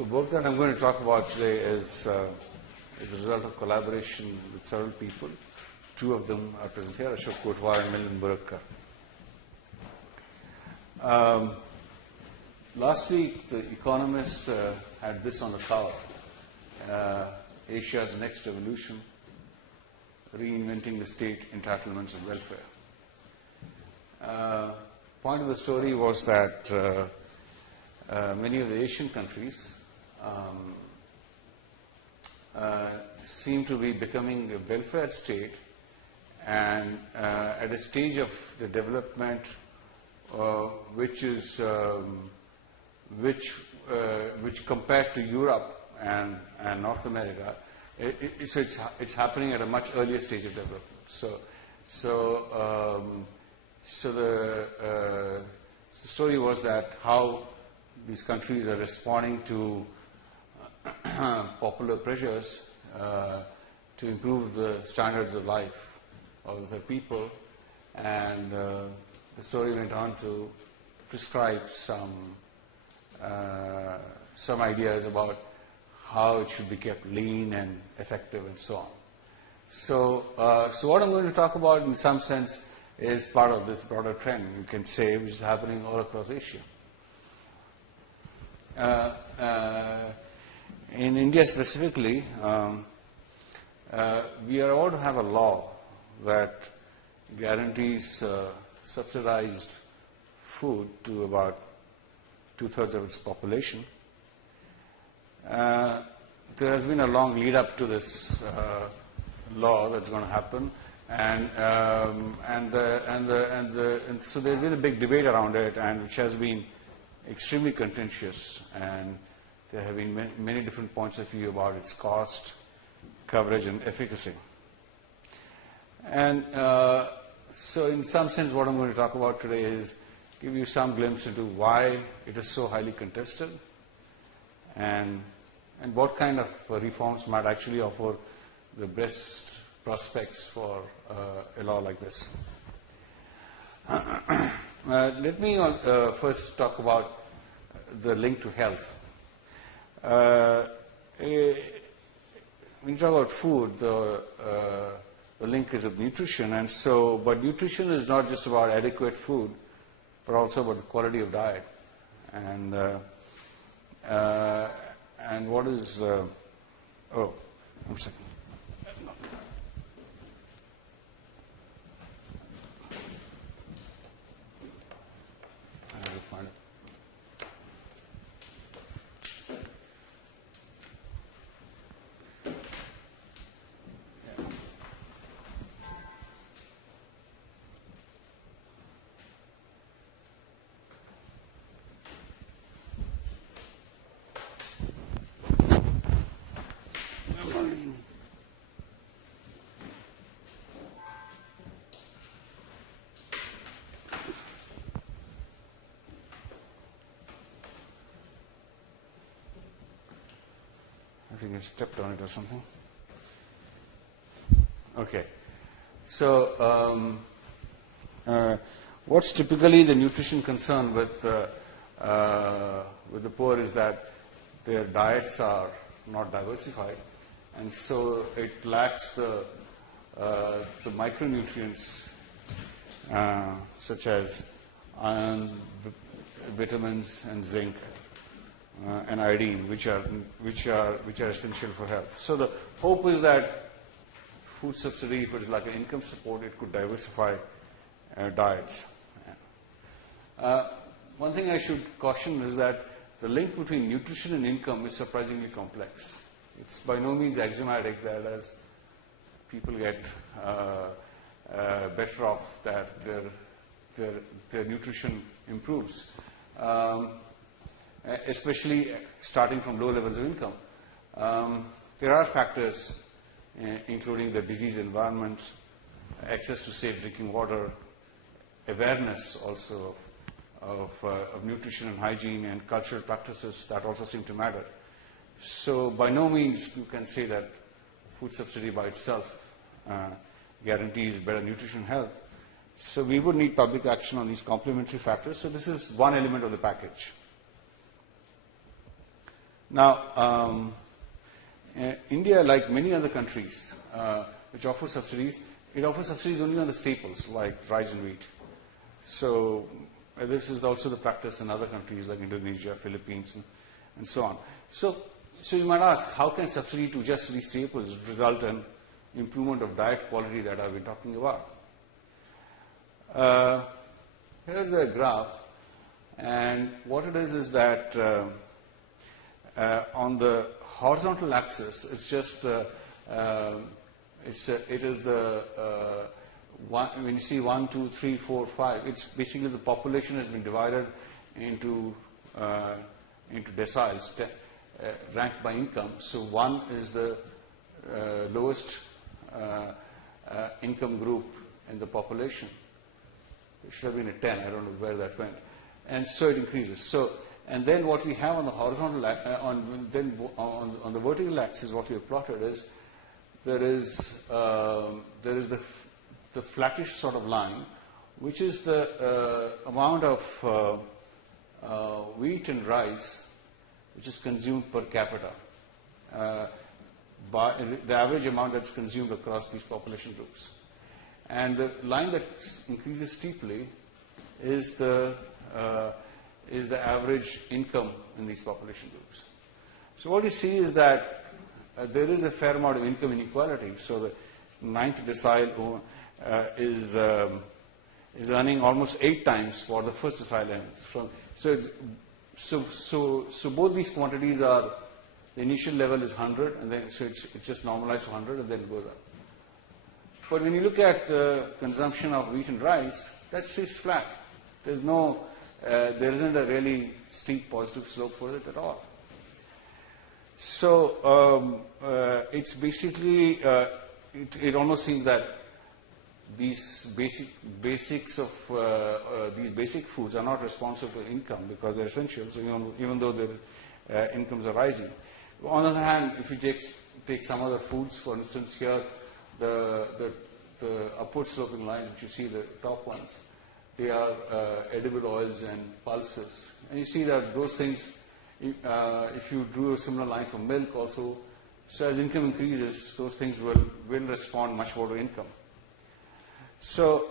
The work that I'm going to talk about today is a result of collaboration with several people. Two of them are present here, Ashok Kotwal and Milind Bharat. Last week, The Economist had this on the cover, Asia's Next Revolution, Reinventing the State, Entitlements and Welfare. Point of the story was that many of the Asian countries seem to be becoming a welfare state, and at a stage of the development which compared to Europe and North America, it's happening at a much earlier stage of development. So the story was that how these countries are responding to popular pressures to improve the standards of life of their people, and the story went on to prescribe some ideas about how it should be kept lean and effective and so on. So what I'm going to talk about in some sense is part of this broader trend, you can say, which is happening all across Asia. In India specifically, we are about to have a law that guarantees subsidized food to about 2/3 of its population. There has been a long lead up to this law that's going to happen, and so there's been a big debate around it, and which has been extremely contentious, and there have been many different points of view about its cost, coverage, and efficacy. And so in some sense, what I'm going to talk about today is give you some glimpse into why it is so highly contested, and what kind of reforms might actually offer the best prospects for a law like this. Let me first talk about the link to health. When you talk about food, the link is with nutrition, and so, but nutrition is not just about adequate food, but also about the quality of diet. And what is, oh, one second. I have to find it. I think I stepped on it or something. Okay. So, what's typically the nutrition concern with the poor is that their diets are not diversified, and so it lacks the micronutrients such as iron, vitamins, and zinc. And iodine, which are essential for health. So the hope is that food subsidy, if it is like an income support, it could diversify diets. One thing I should caution is that the link between nutrition and income is surprisingly complex. It's by no means axiomatic that as people get better off, that their nutrition improves. Especially starting from low levels of income. There are factors including the disease environment, access to safe drinking water, awareness also of nutrition and hygiene, and cultural practices that also seem to matter. So by no means you can say that food subsidy by itself guarantees better nutrition and health. So we would need public action on these complementary factors. So this is one element of the package. Now, India, like many other countries which offer subsidies, it offers subsidies only on the staples like rice and wheat. So this is also the practice in other countries like Indonesia, Philippines, and so on. So you might ask, how can subsidy to just these staples result in improvement of diet quality that I've been talking about? Here's a graph, and what it is that on the horizontal axis, it's just it is the when you see 1, 2, 3, 4, 5, it's basically the population has been divided into deciles ranked by income. So 1 is the lowest income group in the population. It should have been a 10. I don't know where that went, and so it increases. So, and then what we have on the horizontal on the vertical axis, what we have plotted is there is the flattish sort of line, which is the amount of wheat and rice which is consumed per capita, by the average amount that's consumed across these population groups. And the line that increases steeply is the average income in these population groups. So what you see is that there is a fair amount of income inequality. So the 9th decile is earning almost 8 times what the first decile earns. So both these quantities are, the initial level is 100, and then so it's just normalized to 100 and then goes up. But when you look at the consumption of wheat and rice, that stays flat. There's no, there isn't a really steep positive slope for it at all. So it's basically, it almost seems that these basics of these basic foods are not responsive to income because they're essential. So even though their incomes are rising. On the other hand, if you take some other foods, for instance, here the upward sloping lines, which you see the top ones, they are edible oils and pulses, and you see that those things. If you drew a similar line for milk also, so as income increases, those things will respond much more to income. So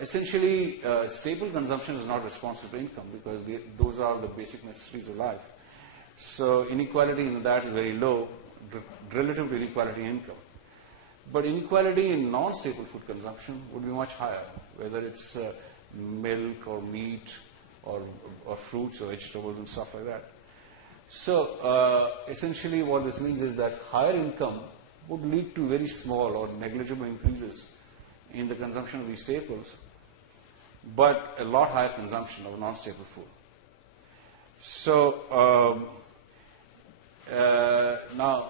essentially, staple consumption is not responsive to income because those are the basic necessities of life. So inequality in that is very low relative to inequality in income. But inequality in non-staple food consumption would be much higher, whether it's milk or meat or fruits or vegetables and stuff like that. So essentially what this means is that higher income would lead to very small or negligible increases in the consumption of these staples, but a lot higher consumption of non-staple food. So now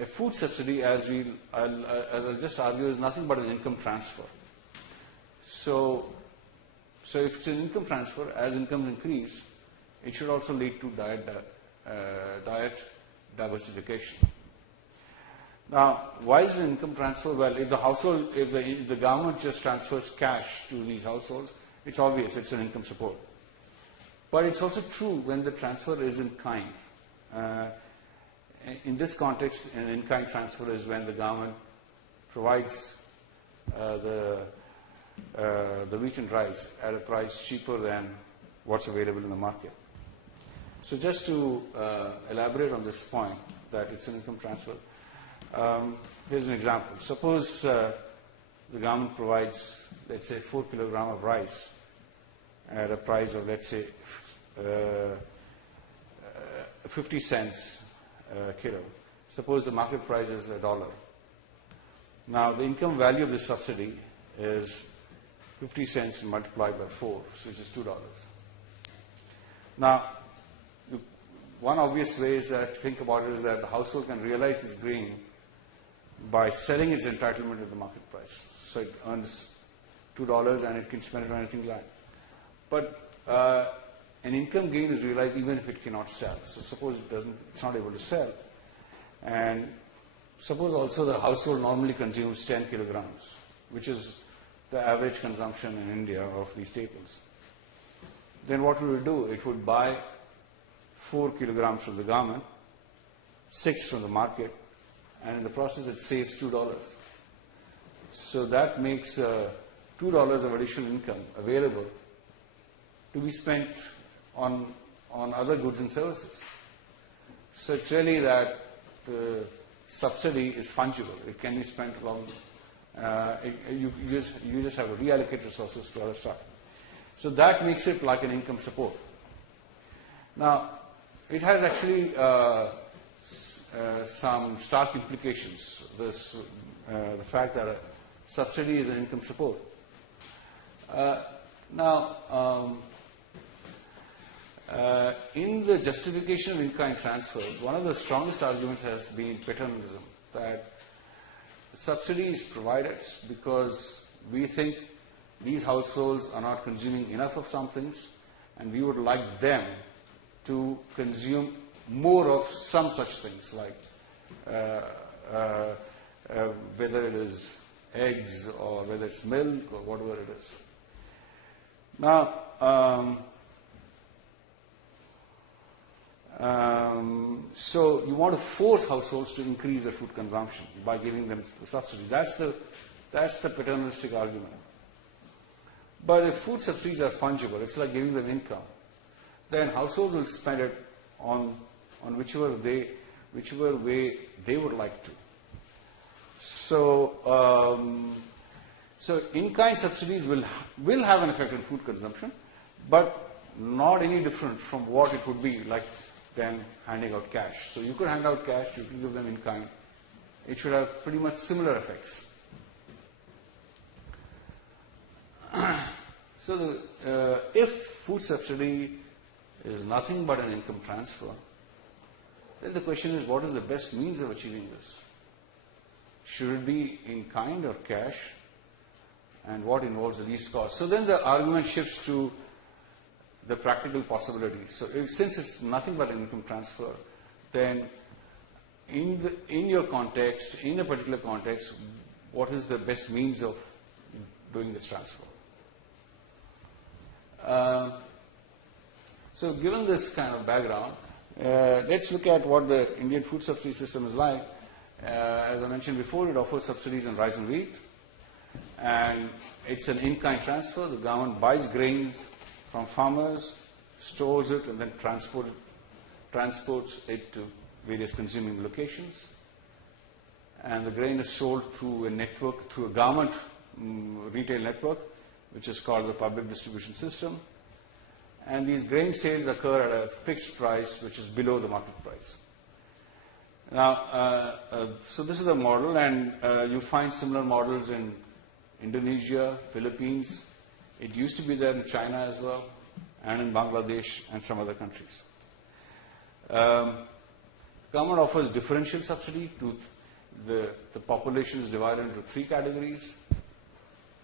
a food subsidy, as I'll just argue, is nothing but an income transfer. So if it's an income transfer, as incomes increase, it should also lead to diet diversification. Now, why is it an income transfer? Well, if the government just transfers cash to these households, it's obvious it's an income support. But it's also true when the transfer is in kind. In this context, an in-kind transfer is when the government provides the wheat and rice at a price cheaper than what's available in the market. So just to elaborate on this point that it's an income transfer, here's an example. Suppose the government provides, let's say, 4 kilograms of rice at a price of, let's say, 50 cents a kilo. Suppose the market price is $1. Now, the income value of this subsidy is 50 cents multiplied by 4, so which is $2. Now, one obvious way is that to think about it is that the household can realize this gain by selling its entitlement at the market price. So it earns $2 and it can spend it on anything like. But an income gain is realized even if it cannot sell. So suppose it's not able to sell, and suppose also the household normally consumes 10 kilograms, which is the average consumption in India of these staples. Then what would it do? It would buy 4 kilograms from the government, 6 from the market, and in the process it saves $2. So that makes $2 of additional income available to be spent on other goods and services. So it's really that the subsidy is fungible. It can be spent along, you just have to reallocate resources to other stuff. So that makes it like an income support. Now, it has actually some stark implications, the fact that a subsidy is an income support. In the justification of in-kind transfers, one of the strongest arguments has been paternalism, that the subsidy is provided because we think these households are not consuming enough of some things, and we would like them to consume more of some such things, like whether it is eggs or whether it's milk or whatever it is. Now, so you want to force households to increase their food consumption by giving them the subsidy. That's the paternalistic argument. But if food subsidies are fungible, it's like giving them income, then households will spend it on whichever way they would like to. So, so in-kind subsidies will have an effect on food consumption, but not any different from what it would be like than handing out cash. So you could hand out cash, you can give them in kind. It should have pretty much similar effects. So if food subsidy is nothing but an income transfer, then the question is, what is the best means of achieving this? Should it be in kind or cash? And what involves the least cost? So then the argument shifts to the practical possibilities. So since it's nothing but an income transfer, then in your context, in a particular context, what is the best means of doing this transfer? So given this kind of background, let's look at what the Indian food subsidy system is like. As I mentioned before, it offers subsidies on rice and wheat, and it's an in-kind transfer. The government buys grains from farmers, stores it, and then transports it to various consuming locations. And the grain is sold through a network, through a government retail network, which is called the public distribution system. And these grain sales occur at a fixed price, which is below the market price. Now, so this is the model, and you find similar models in Indonesia, Philippines. It used to be there in China as well, and in Bangladesh and some other countries. Government offers differential subsidy to the population is divided into 3 categories.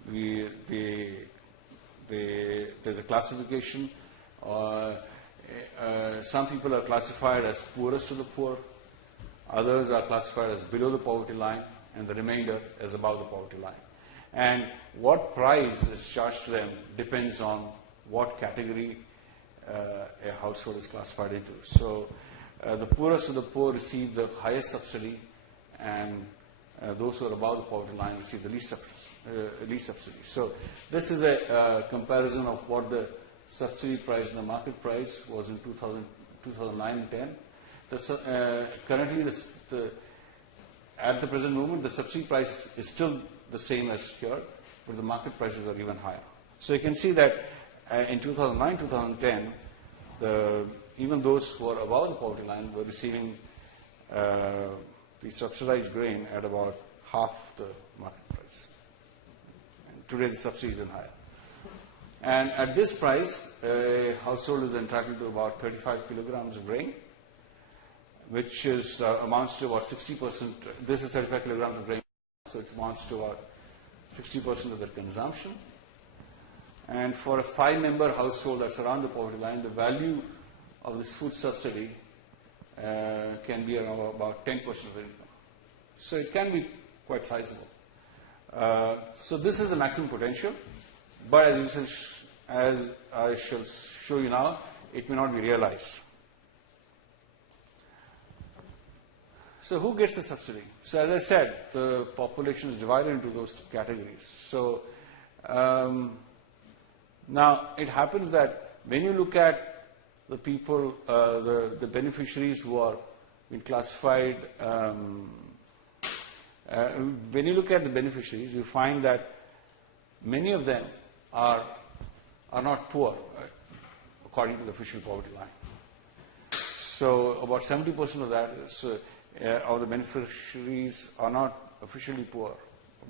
There's a classification. Some people are classified as poorest of the poor. Others are classified as below the poverty line, and the remainder as above the poverty line. And what price is charged to them depends on what category a household is classified into. So the poorest of the poor receive the highest subsidy, and those who are above the poverty line receive the least subsidy. So this is a comparison of what the subsidy price and the market price was in 2009 and 10. Currently, at the present moment, the subsidy price is still the same as here, but the market prices are even higher. So you can see that in 2009, 2010, even those who are above the poverty line were receiving the subsidized grain at about half the market price. And today, the subsidy is even higher. And at this price, a household is entitled to about 35 kilograms of grain, which is amounts to about 60%. This is 35 kilograms of grain, so it amounts to about 60% of their consumption. And for a 5-member household that's around the poverty line, the value of this food subsidy can be around about 10% of their income. So it can be quite sizable. So this is the maximum potential, but as I shall show you now, it may not be realized. So who gets the subsidy? So as I said, the population is divided into those categories. So now it happens that when you look at the people, the beneficiaries who are been classified, when you look at the beneficiaries, you find that many of them are not poor according to the official poverty line. So about 70% of that of the beneficiaries are not officially poor.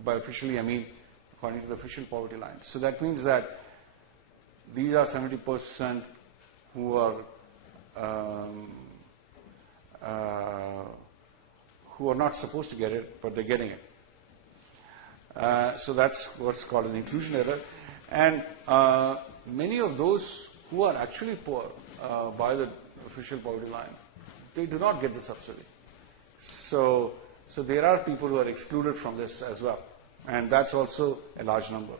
By officially, I mean according to the official poverty line. So that means that these are 70% who are not supposed to get it, but they're getting it. So that's what's called an inclusion error. And many of those who are actually poor by the official poverty line, they do not get the subsidy. So there are people who are excluded from this as well, and that's also a large number.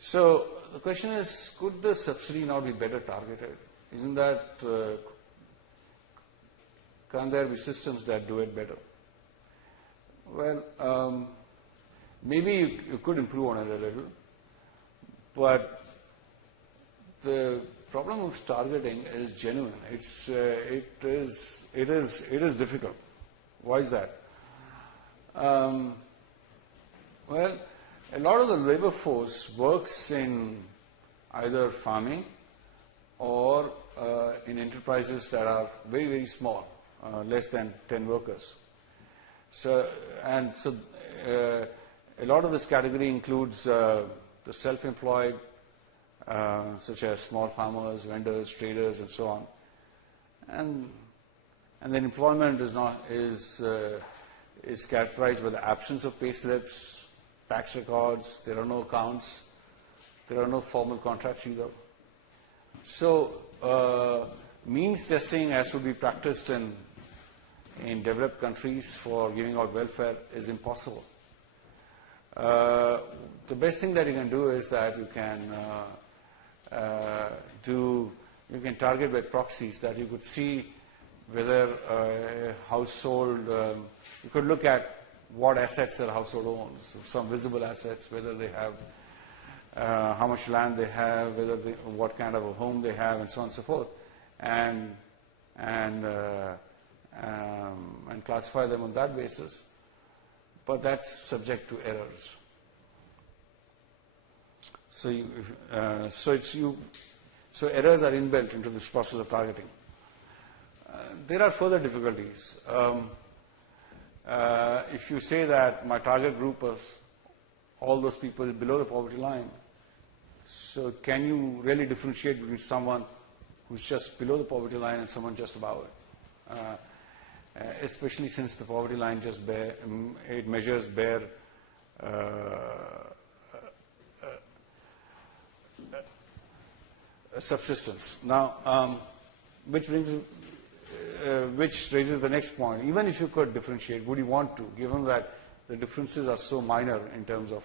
So the question is, could the subsidy not be better targeted? Isn't that, can there be systems that do it better? Well, maybe you could improve on it a little, but the problem of targeting is genuine. It is difficult. Why is that? Well, a lot of the labor force works in either farming or in enterprises that are very, very small, less than 10 workers. So a lot of this category includes the self-employed, such as small farmers, vendors, traders, and so on. And then employment is characterized by the absence of pay slips, tax records. There are no accounts. There are no formal contracts either. So means testing, as would be practiced in developed countries for giving out welfare, is impossible. The best thing that you can do is that you can target by proxies, that you could see whether a household, you could look at what assets a household owns, some visible assets, whether they have, how much land they have, what kind of a home they have, and so on and so forth, and classify them on that basis. But that's subject to errors. So errors are inbuilt into this process of targeting. There are further difficulties. If you say that my target group of all those people below the poverty line, so can you really differentiate between someone who's just below the poverty line and someone just above it? Especially since the poverty line it measures bare subsistence. Now, which raises the next point. Even if you could differentiate, would you want to, given that the differences are so minor in terms of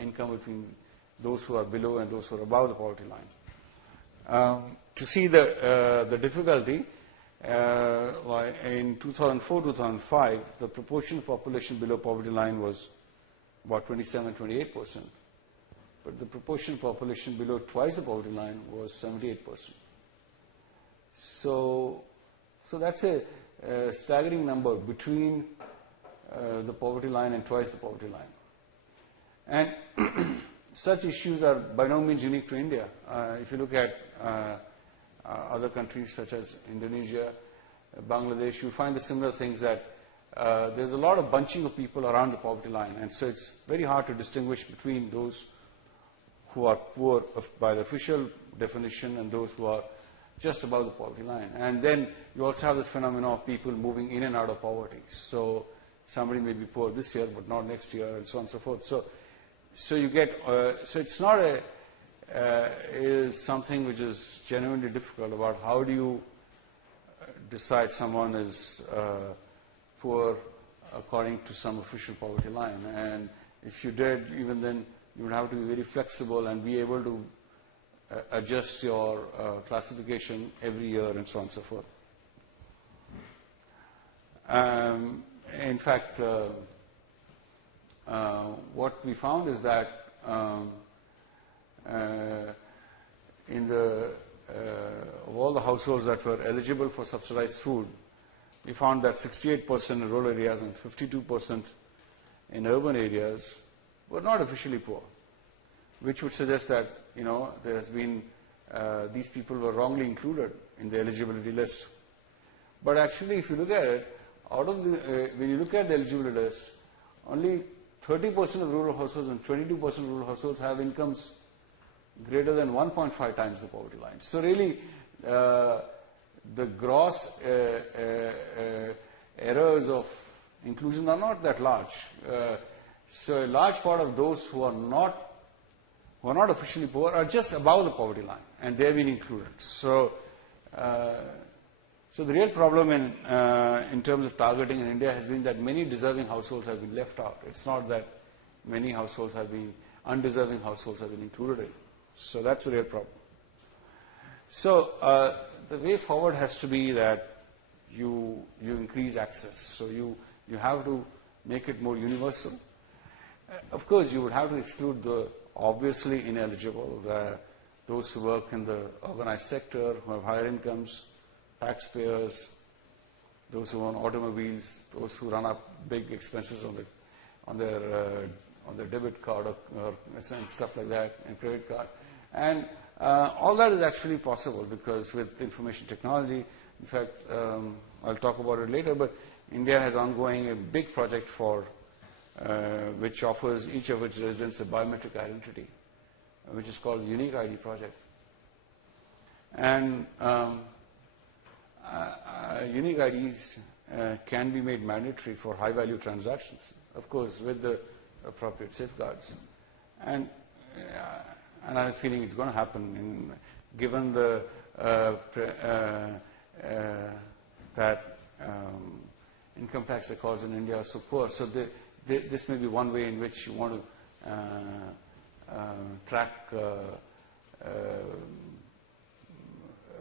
income between those who are below and those who are above the poverty line? To see the difficulty, in 2004-2005, the proportion of population below poverty line was about 27-28%, but the proportion of population below twice the poverty line was 78%. So that's a staggering number between the poverty line and twice the poverty line. And such issues are by no means unique to India. If you look at other countries such as Indonesia, Bangladesh, you find the similar things, that there's a lot of bunching of people around the poverty line, and so it's very hard to distinguish between those who are poor by the official definition and those who are just above the poverty line. And then you also have this phenomenon of people moving in and out of poverty. So somebody may be poor this year but not next year, and so on and so forth. So you get, so it's not it is something which is genuinely difficult about how do you decide someone is poor according to some official poverty line. And if you did, even then you would have to be very flexible and be able to adjust your classification every year, and so on and so forth. In fact, what we found is that in the of all the households that were eligible for subsidized food, we found that 68% in rural areas and 52% in urban areas were not officially poor, which would suggest that, you know, there has been these people were wrongly included in the eligibility list. But actually, if you look at it, out of the when you look at the eligibility list, only 30% of rural households and 22% of rural households have incomes greater than 1.5 times the poverty line. So really, the gross errors of inclusion are not that large. So a large part of those who are not officially poor are just above the poverty line, and they have been included. So, so the real problem in terms of targeting in India has been that many deserving households have been left out. It's not that many households have been undeserving households have been included in. So that's the real problem. So the way forward has to be that you increase access. So you have to make it more universal. Of course, you would have to exclude the obviously ineligible, those who work in the organized sector, who have higher incomes, taxpayers, those who own automobiles, those who run up big expenses on their debit card or and stuff like that, and credit card. And all that is actually possible because with information technology, in fact, I'll talk about it later, but India has ongoing a big project for which offers each of its residents a biometric identity, which is called the Unique ID project. And unique IDs can be made mandatory for high-value transactions, of course, with the appropriate safeguards. And I have a feeling it's going to happen, given the that income tax records in India are so poor. So this may be one way in which you want to track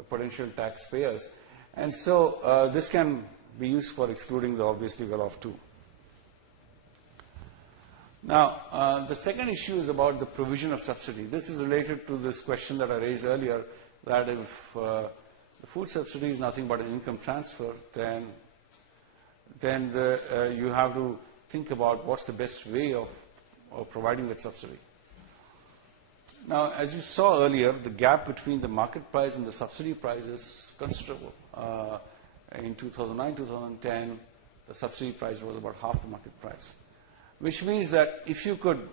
potential taxpayers. And so this can be used for excluding the obviously well-off too. Now, the second issue is about the provision of subsidy. This is related to this question that I raised earlier, that if the food subsidy is nothing but an income transfer, then you have to think about what's the best way of providing that subsidy. Now, as you saw earlier, the gap between the market price and the subsidy price is considerable. In 2009-2010, the subsidy price was about half the market price, which means that if you could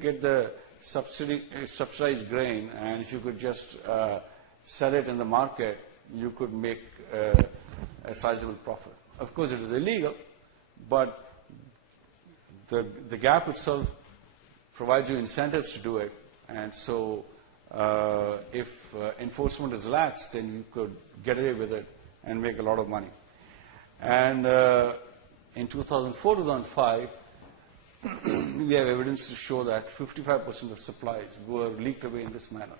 get the subsidized grain, and if you could just sell it in the market, you could make a sizable profit. Of course, it is illegal, but the gap itself provides you incentives to do it, and so if enforcement is lax, then you could get away with it and make a lot of money. And in 2004-2005, we have evidence to show that 55% of supplies were leaked away in this manner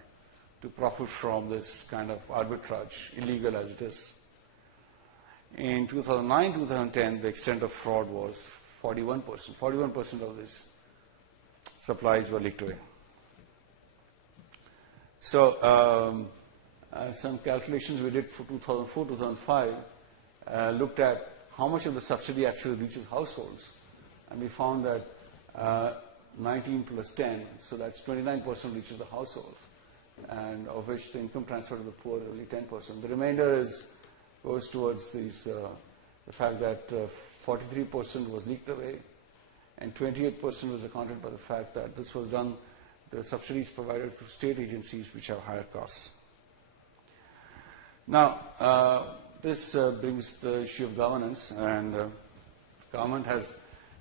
to profit from this kind of arbitrage, illegal as it is. In 2009-2010, the extent of fraud was 41%. 41% of these supplies were leaked away. So some calculations we did for 2004-2005 looked at how much of the subsidy actually reaches households, and we found that 19 plus 10, so that's 29% reaches the household, and of which the income transfer to the poor is only 10%. The remainder goes towards these, the fact that 43% was leaked away, and 28% was accounted by the fact that this was done, the subsidies provided through state agencies which have higher costs. Now, this brings the issue of governance, and government has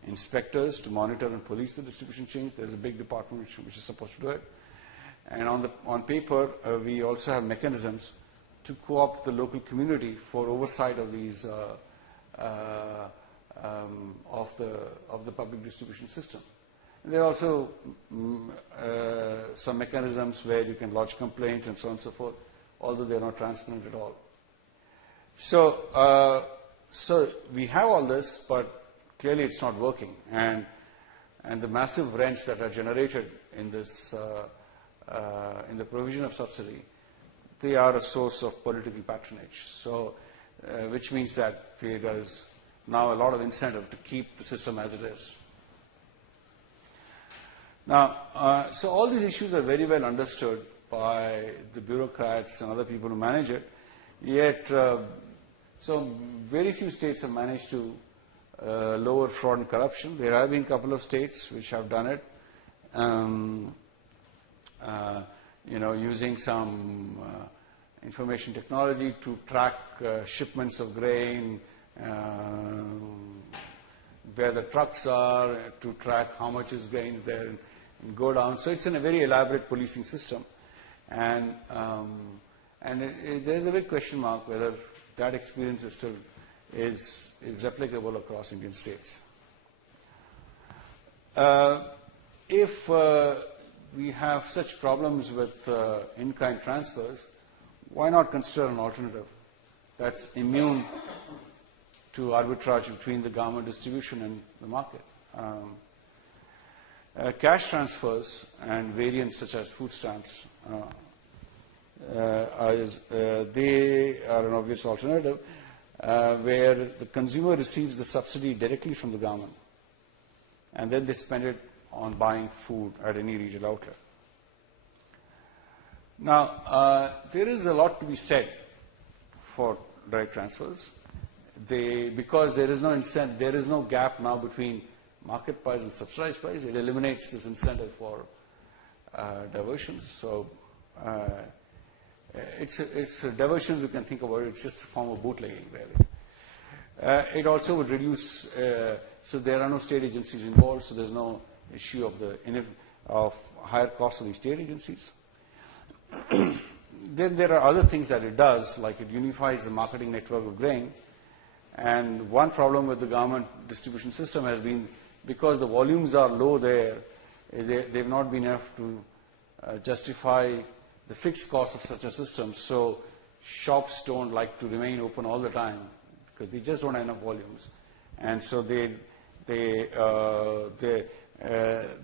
inspectors to monitor and police the distribution chains. There's a big department which is supposed to do it. And on paper, we also have mechanisms to co-opt the local community for oversight of these of the public distribution system. And there are also some mechanisms where you can lodge complaints and so on and so forth, although they are not transparent at all. So we have all this, but clearly it's not working, and the massive rents that are generated in this in the provision of subsidy, they are a source of political patronage. So, which means that there is now a lot of incentive to keep the system as it is. Now, so all these issues are very well understood by the bureaucrats and other people who manage it, yet so very few states have managed to lower fraud and corruption. There have been a couple of states which have done it, using some information technology to track shipments of grain, where the trucks are, to track how much is grains there and go down. So it's in a very elaborate policing system, and there is a big question mark whether that experience is still is replicable across Indian states. If we have such problems with in-kind transfers, why not consider an alternative that's immune to arbitrage between the government distribution and the market? Cash transfers and variants such as food stamps, they are an obvious alternative, where the consumer receives the subsidy directly from the government, and then they spend it on buying food at any retail outlet. Now, there is a lot to be said for direct transfers. Because there is no incentive, there is no gap now between market price and subsidized price. It eliminates this incentive for diversions. So it's diversions you can think about. It's just a form of bootlegging, really. It also would reduce. So there are no state agencies involved. So there's no issue of higher costs of these state agencies. Then there are other things that it does, like it unifies the marketing network of grain. And one problem with the government distribution system has been, because the volumes are low there, they've not been enough to justify the fixed cost of such a system. So shops don't like to remain open all the time because they just don't have enough volumes, and so they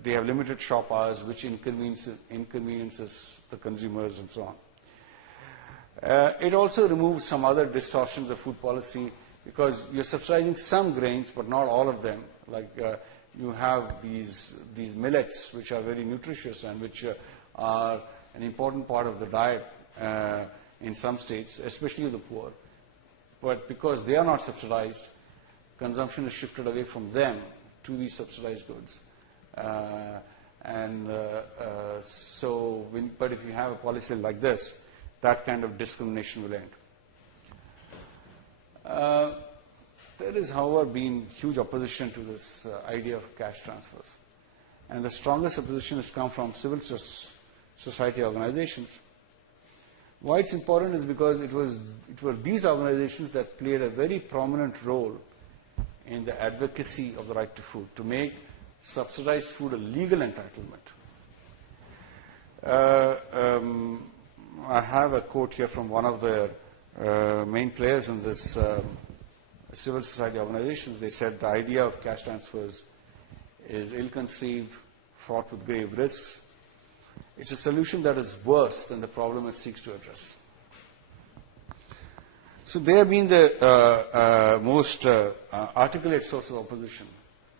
have limited shop hours, which inconveniences the consumers and so on. It also removes some other distortions of food policy, because you're subsidizing some grains, but not all of them. Like you have these millets, which are very nutritious and which are an important part of the diet in some states, especially the poor. But because they are not subsidized, consumption is shifted away from them to these subsidized goods. But if you have a policy like this, that kind of discrimination will end. There is, however, been huge opposition to this idea of cash transfers. And the strongest opposition has come from civil society organizations. Why it's important is because it were these organizations that played a very prominent role in the advocacy of the right to food, to make subsidized food a legal entitlement. I have a quote here from one of the main players in this civil society organizations. They said the idea of cash transfers is ill-conceived, fraught with grave risks. It's a solution that is worse than the problem it seeks to address. So they have been the most articulate source of opposition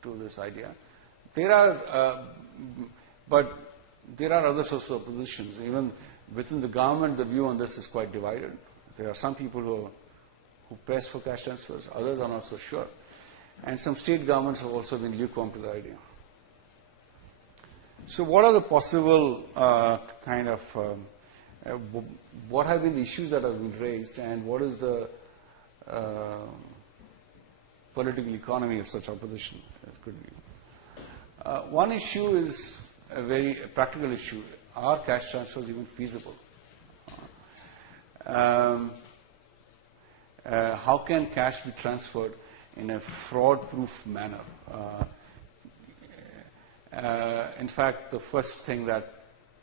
to this idea. But there are other sources of oppositions. Even within the government, the view on this is quite divided. There are some people who press for cash transfers, others are not so sure. And some state governments have also been lukewarm to the idea. So what are the possible what have been the issues that have been raised, and what is the political economy of such opposition? It could be. One issue is a very practical issue. Are cash transfers even feasible? How can cash be transferred in a fraud-proof manner? In fact, the first thing that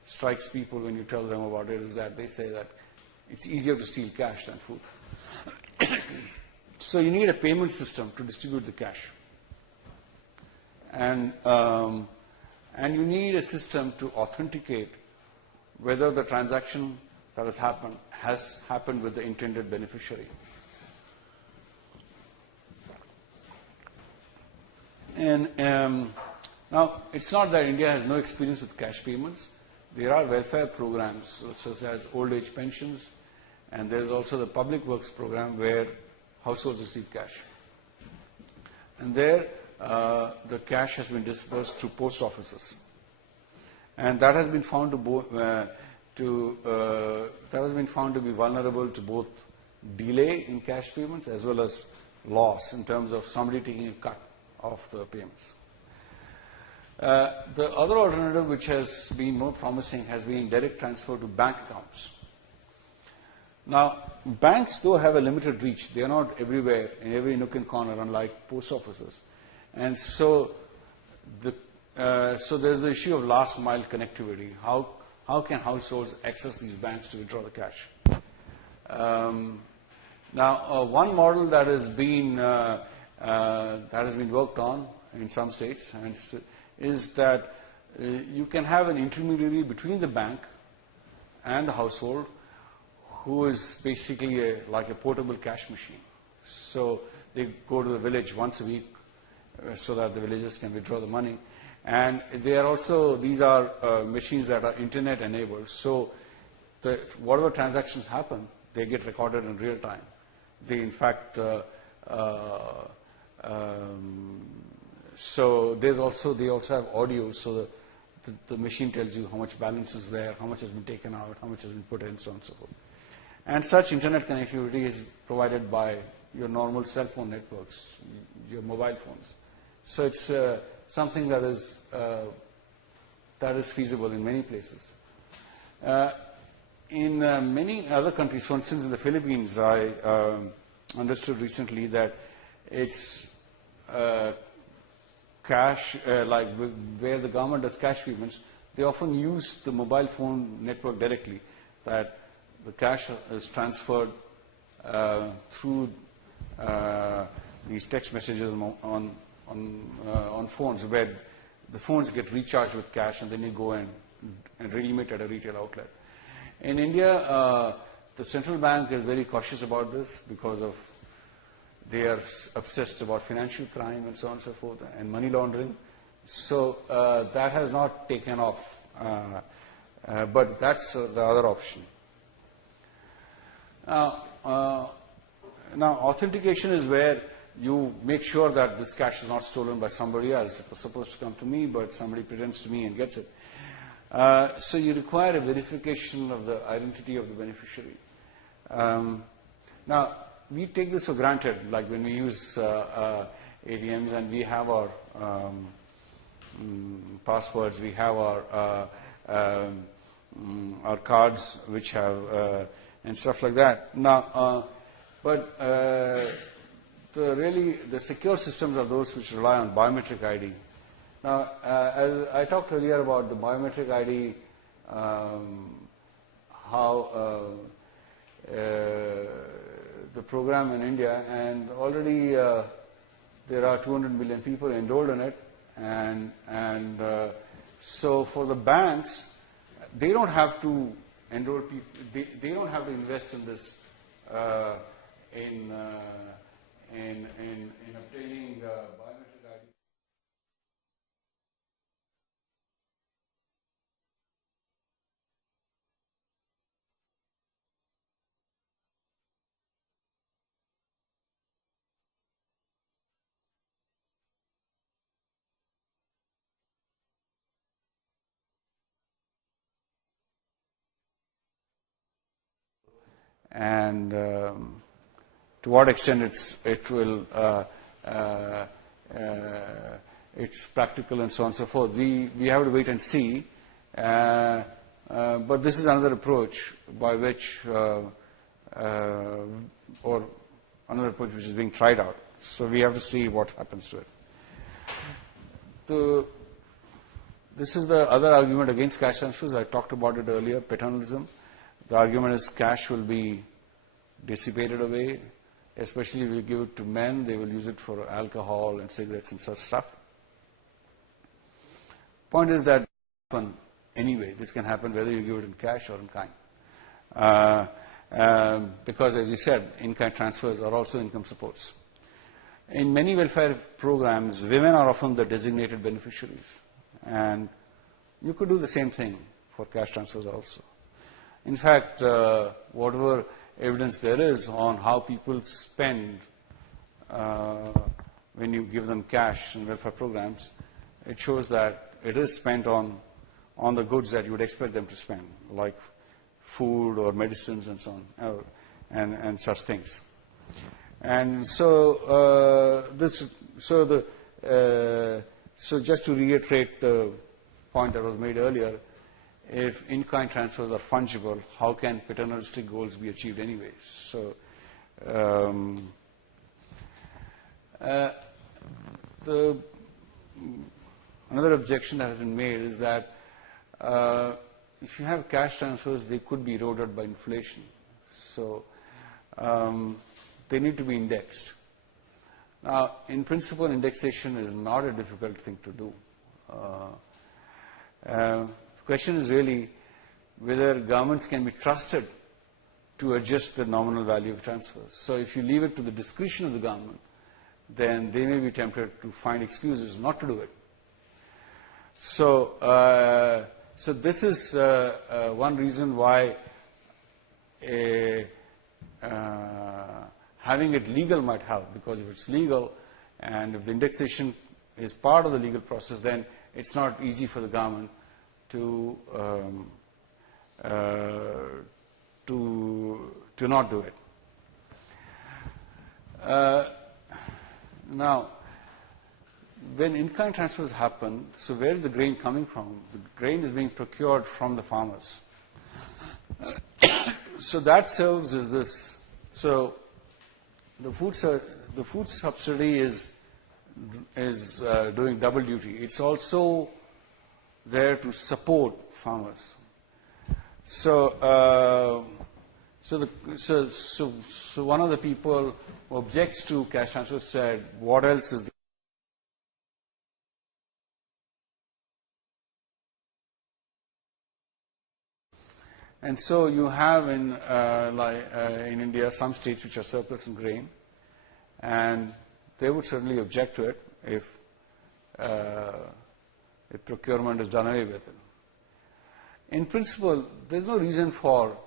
strikes people when you tell them about it is that they say that it's easier to steal cash than food. So you need a payment system to distribute the cash. And you need a system to authenticate whether the transaction that has happened with the intended beneficiary. And now, it's not that India has no experience with cash payments. There are welfare programs such as old age pensions, and there is also the public works program where households receive cash. And there, the cash has been dispersed through post offices, and that has been found to be vulnerable to both delay in cash payments as well as loss in terms of somebody taking a cut of the payments. The other alternative, which has been more promising, has been direct transfer to bank accounts. Now, banks, though, have a limited reach. They are not everywhere, in every nook and corner, unlike post offices. And so, so there's the issue of last mile connectivity. How can households access these banks to withdraw the cash? Now, one model that has been worked on in some states is that you can have an intermediary between the bank and the household who is basically like a portable cash machine. So they go to the village once a week so that the villagers can withdraw the money. And they are also, these are machines that are internet enabled. So whatever transactions happen, they get recorded in real time. They, in fact, so they also have audio, so the machine tells you how much balance is there, how much has been taken out, how much has been put in, so on and so forth. And such internet connectivity is provided by your normal cell phone networks, your mobile phones. So it's something that is feasible in many places. In many other countries, for instance, in the Philippines, I understood recently that it's cash, like where the government does cash payments, they often use the mobile phone network directly, that the cash is transferred through these text messages on phones, where the phones get recharged with cash and then you go and redeem it at a retail outlet. In India, the central bank is very cautious about this because of they are obsessed about financial crime and so on and so forth, and money laundering. So that has not taken off, but that's the other option. Now, authentication is where you make sure that this cash is not stolen by somebody else. It was supposed to come to me, but somebody pretends to me and gets it. So you require a verification of the identity of the beneficiary. Now, we take this for granted, like when we use ATMs and we have our passwords, we have our cards which have and stuff like that. Now, but the secure systems are those which rely on biometric ID. Now, as I talked earlier about the biometric ID, how the program in India, and already there are 200 million people enrolled in it, and so for the banks, they don't have to enroll people. They don't have to invest in this in obtaining biometric ID. And to what extent it's practical and so on and so forth, we have to wait and see. But this is another approach by which, or another approach which is being tried out. So we have to see what happens to it. This is the other argument against cash transfers. I talked about it earlier, paternalism. The argument is cash will be dissipated away. especially if you give it to men, they will use it for alcohol and cigarettes and such stuff. Point is that anyway, this can happen whether you give it in cash or in kind. Because as you said, in-kind transfers are also income supports. In many welfare programs, women are often the designated beneficiaries. And you could do the same thing for cash transfers also. In fact, whatever evidence there is on how people spend when you give them cash in welfare programs, it shows that it is spent on the goods that you would expect them to spend, like food or medicines and so on, and such things. And so so just to reiterate the point that was made earlier, if in-kind transfers are fungible, how can paternalistic goals be achieved anyway? So another objection that has been made is that if you have cash transfers, they could be eroded by inflation. So they need to be indexed. Now, in principle, indexation is not a difficult thing to do. The question is really whether governments can be trusted to adjust the nominal value of transfers. So if you leave it to the discretion of the government, then they may be tempted to find excuses not to do it. So, this is one reason why having it legal might help, because if it's legal and if the indexation is part of the legal process, then it's not easy for the government to not do it. Now, when in-kind transfers happen, so where is the grain coming from? The grain is being procured from the farmers. So that serves as this. So the food subsidy is doing double duty. It's also there to support farmers. So so one of the people who objects to cash transfers said, what else is there? And so you have in India some states which are surplus in grain, and they would certainly object to it if procurement is done away with it. In principle, there's no reason for,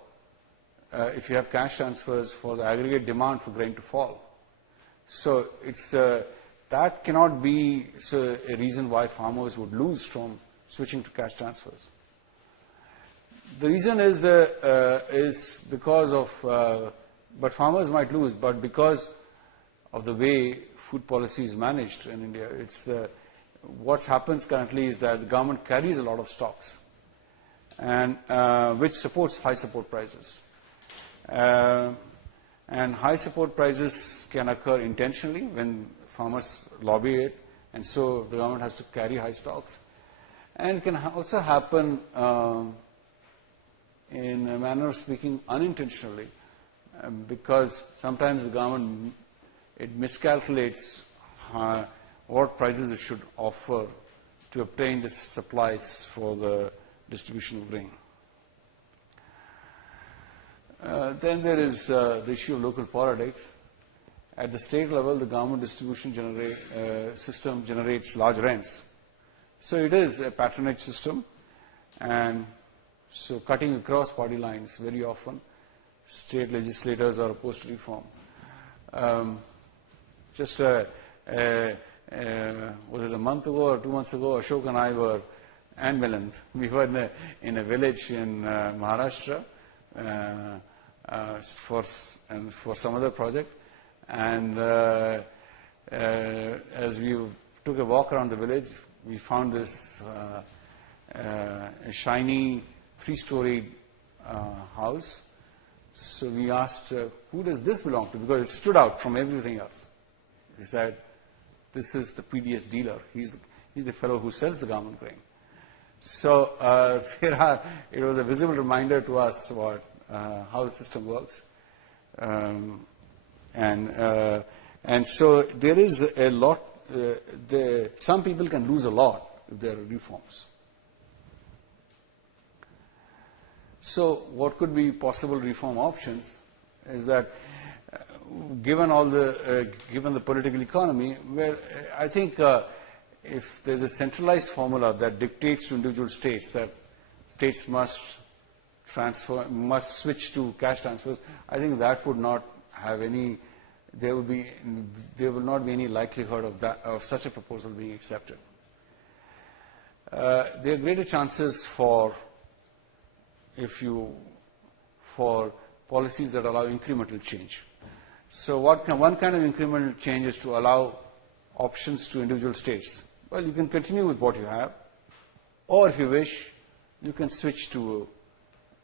if you have cash transfers, for the aggregate demand for grain to fall. So it's that cannot be a reason why farmers would lose from switching to cash transfers. The reason is because of, but farmers might lose, but because of the way food policy is managed in India, what happens currently is that the government carries a lot of stocks, and which supports high support prices. And high support prices can occur intentionally when farmers lobby it, and so the government has to carry high stocks. And it can also happen in a manner of speaking unintentionally, because sometimes the government, it miscalculates what prices it should offer to obtain the supplies for the distribution of grain. Then there is the issue of local politics. At the state level, the government distribution system generates large rents. So it is a patronage system, and so cutting across party lines very often, state legislators are opposed to reform. Was it a month ago or 2 months ago, Ashok and I were, and Milind, we were in a village in Maharashtra for some other project, and as we took a walk around the village, we found this a shiny 3-story house. So we asked, who does this belong to? Because it stood out from everything else. He said, this is the PDS dealer. He's the fellow who sells the government grain. So it was a visible reminder to us about how the system works. And And so there is a lot, some people can lose a lot if there are reforms. So what could be possible reform options is that given the political economy, where I think if there's a centralized formula that dictates to individual states that states must switch to cash transfers, I think that would not have any, there will not be any likelihood of such a proposal being accepted. There are greater chances for policies that allow incremental change. So one kind of incremental change is to allow options to individual states. Well, you can continue with what you have, or if you wish, you can switch to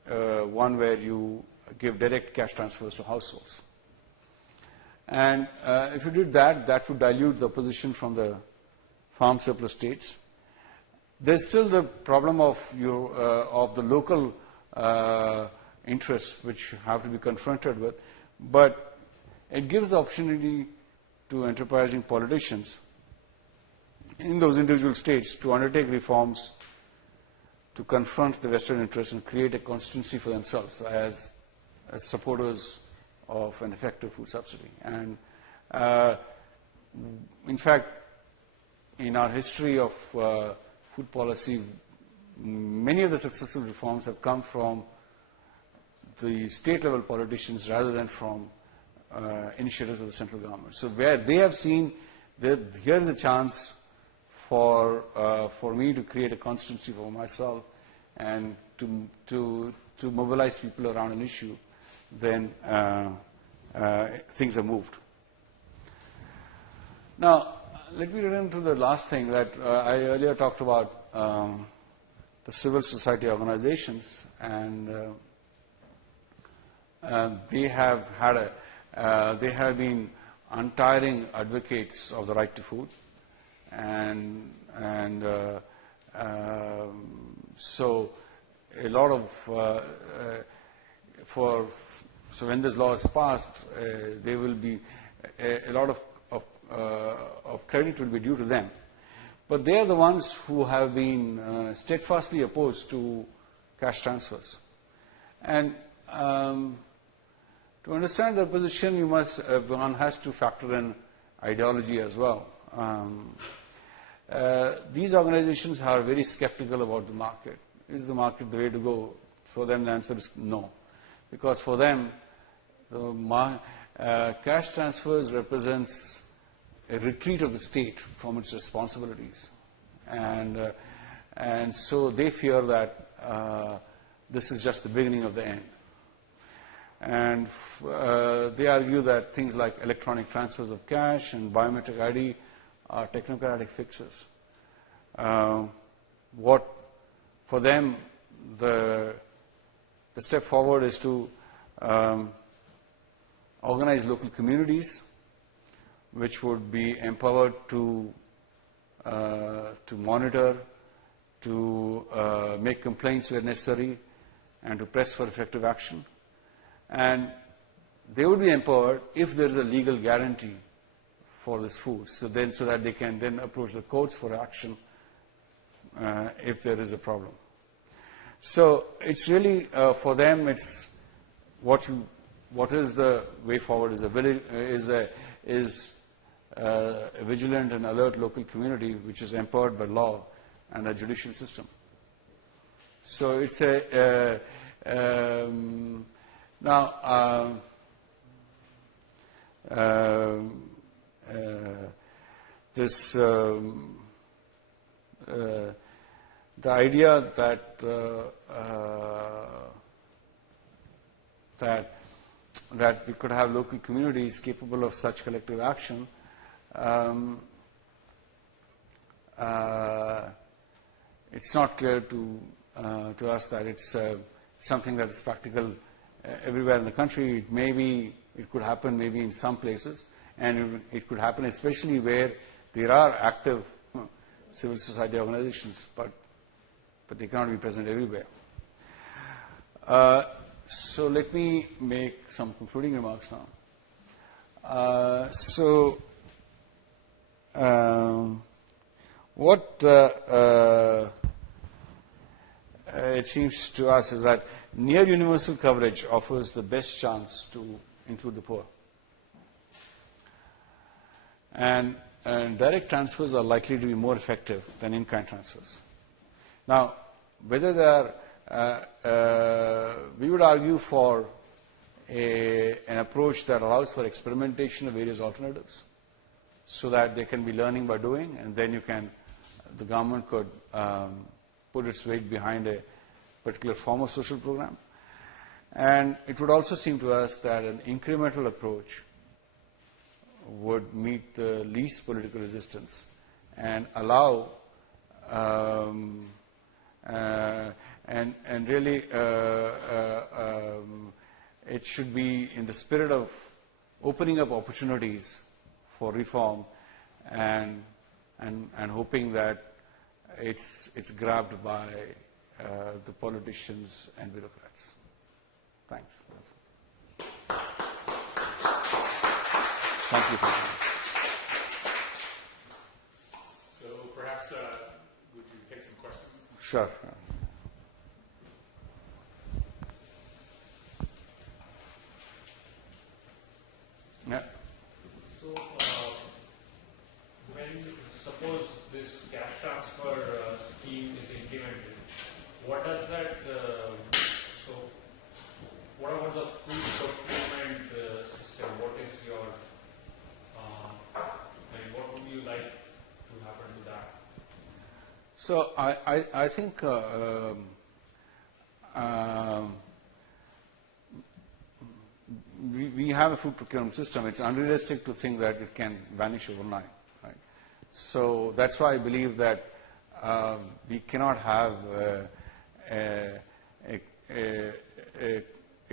one where you give direct cash transfers to households. And if you did that, that would dilute the opposition from the farm surplus states. There's still the problem of the local interests which have to be confronted with, but it gives the opportunity to enterprising politicians in those individual states to undertake reforms to confront the Western interests and create a constituency for themselves as supporters of an effective food subsidy. And in fact, in our history of food policy, many of the successful reforms have come from the state-level politicians rather than from initiatives of the central government. So where they have seen that here's a chance for me to create a constituency for myself and to mobilize people around an issue, then things are moved. Now, let me return to the last thing that I earlier talked about, the civil society organizations, and they have been untiring advocates of the right to food, and so a lot of so when this law is passed, there will be a lot of credit will be due to them. But they are the ones who have been steadfastly opposed to cash transfers. And to understand their position, one has to factor in ideology as well. These organizations are very skeptical about the market. Is the market the way to go? For them, the answer is no. Because for them, cash transfers represents a retreat of the state from its responsibilities. And so they fear that this is just the beginning of the end. And they argue that things like electronic transfers of cash and biometric ID are technocratic fixes. What for them the step forward is to organize local communities which would be empowered to monitor, to make complaints where necessary, and to press for effective action. And they would be empowered if there is a legal guarantee for this food, so that they can then approach the courts for action if there is a problem. So it's really for them, it's what is the way forward is a vigilant and alert local community which is empowered by law and a judicial system. So it's the idea that we could have local communities capable of such collective action, it's not clear to us that it's something that is practical everywhere in the country. It could happen maybe in some places, and it could happen especially where there are active civil society organizations, but they cannot be present everywhere. So let me make some concluding remarks So, what it seems to us is that near universal coverage offers the best chance to include the poor. And direct transfers are likely to be more effective than in-kind transfers. Now, whether they are, we would argue for an approach that allows for experimentation of various alternatives, so that they can be learning by doing, and then the government could put its weight behind a particular form of social program. And it would also seem to us that an incremental approach would meet the least political resistance and allow and really it should be in the spirit of opening up opportunities for reform and hoping that it's grabbed by the politicians and bureaucrats. Thanks. Thank you for that. So perhaps would you take some questions? Sure. Yeah. So when suppose this cash transfer scheme is implemented, what does that? So what about the food procurement system? What is your what would you like to happen to that? So I think we have a food procurement system. It's unrealistic to think that it can vanish overnight. Right? So that's why I believe that we cannot have a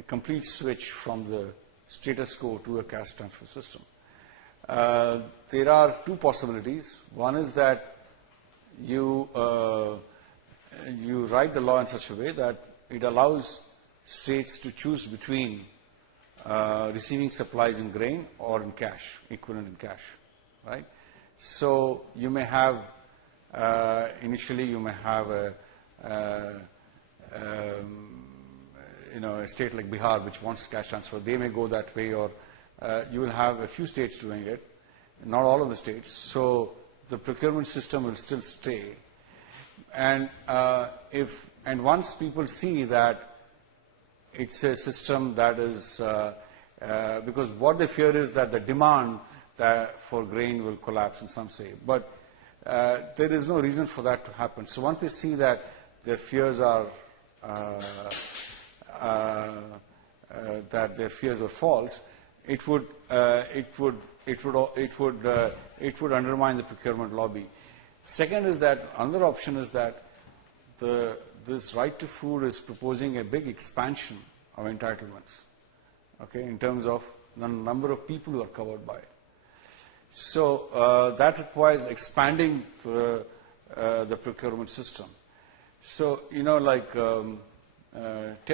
complete switch from the status quo to a cash transfer system. There are two possibilities. One is that you write the law in such a way that it allows states to choose between receiving supplies in grain or in cash, equivalent in cash, right? So you may have initially you may have a state like Bihar which wants cash transfer. They may go that way, or you will have a few states doing it, not all of the states. So the procurement system will still stay, and once people see that it's a system that is because what they fear is that the demand for grain will collapse, and some say, but there is no reason for that to happen. So once they see that their fears are that their fears were false, it would undermine the procurement lobby. Second is that another option is that this right to food is proposing a big expansion of entitlements, okay, in terms of the number of people who are covered by it. So that requires expanding the procurement system. So, like 10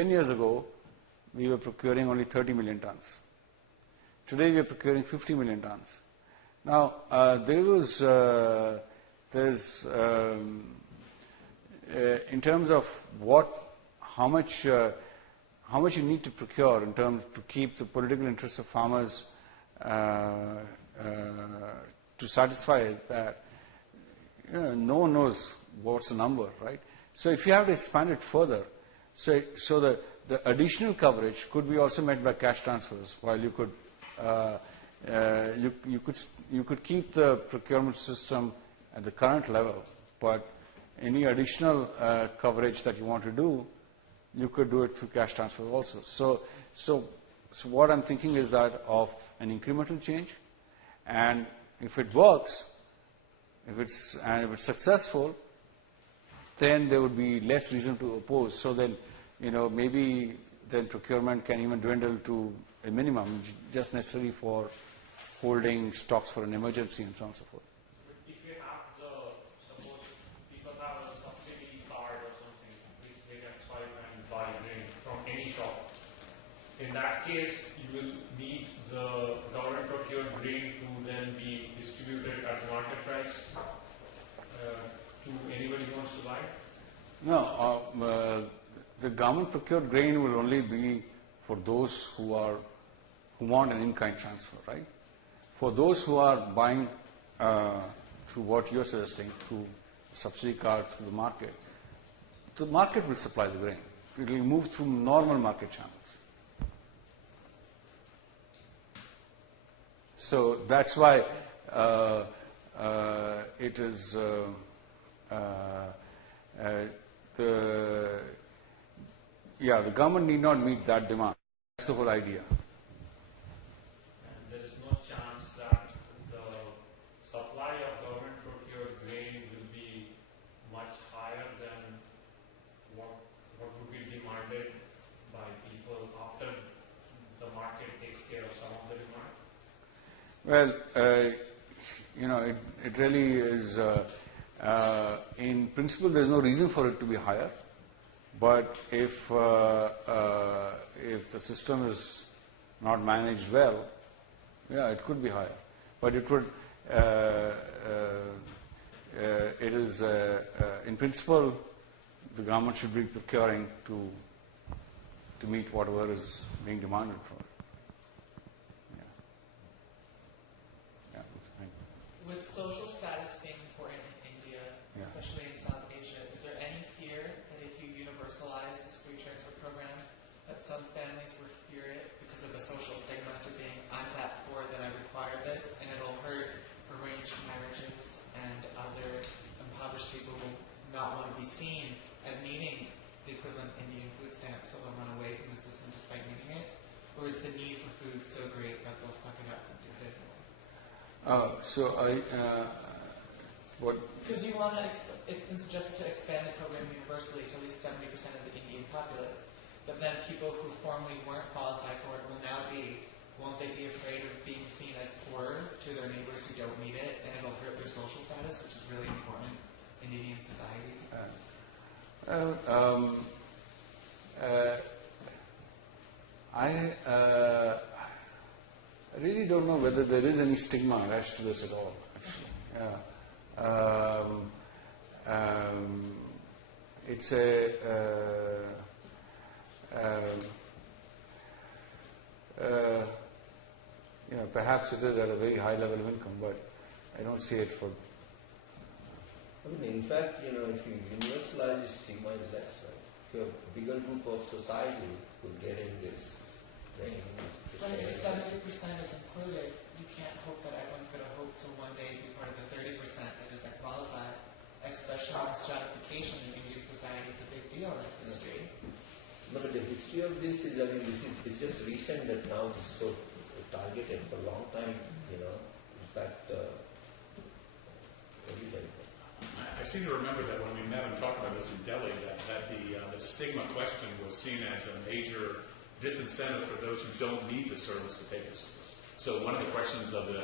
years ago, we were procuring only 30 million tons. Today, we are procuring 50 million tons. Now, in terms of how much you need to procure in terms to keep the political interests of farmers to satisfy that, no one knows what's the number, right? So if you have to expand it further, so the additional coverage could be also met by cash transfers, while you could you could keep the procurement system at the current level, but any additional coverage that you want to do, you could do it through cash transfer also. So what I'm thinking is that of an incremental change, and if it works, if it's successful, then there would be less reason to oppose. So then, maybe then procurement can even dwindle to a minimum, just necessary for holding stocks for an emergency and so on and so forth. If you have suppose people have a subsidy card or something, which they can swipe and buy grain from any shop. In that case, you will need the government procurement No, the government procured grain will only be for those who want an in-kind transfer, right? For those who are buying through what you're suggesting, through subsidy card, through the market will supply the grain. It will move through normal market channels. So that's why it is the government need not meet that demand. That's the whole idea. And there is no chance that the supply of government procured grain will be much higher than what would be demanded by people after the market takes care of some of the demand? Well, it really is. In principle, there's no reason for it to be higher. But if the system is not managed well, yeah, it could be higher. But it would. It is in principle, the government should be procuring to meet whatever is being demanded for it. With social status being important in India, especially in South Asia, is there any fear that if you universalize this free transfer program, that some families will fear it because of the social stigma to being, I'm that poor that I require this, and it'll hurt arranged marriages and other impoverished people will not want to be seen as needing the equivalent Indian food stamp, so they'll run away from the system despite needing it? Or is the need for food so great that they'll suck it up and do it anyway? Because you want to, it's been suggested to expand the program universally to at least 70% of the Indian populace, but then people who formerly weren't qualified for it will now be. Won't they be afraid of being seen as poor to their neighbors who don't need it, and it'll hurt their social status, which is really important in Indian society? I really don't know whether there is any stigma attached to this at all, actually. It's perhaps it is at a very high level of income, but I don't see it for. In fact, if you universalize it, stigma is less, right? If a bigger group of society could get in this thing. But if 70% is included, you can't hope that everyone's going to hope to one day be part of the 30% that doesn't qualify. Especially when stratification in Indian society is a big deal in its history. But the history of this is, it's just recent that now it's so targeted for a long time, In fact, I seem to remember that when we met and talked about this in Delhi, that the stigma question was seen as a major disincentive for those who don't need the service to take the service. So one of the questions of the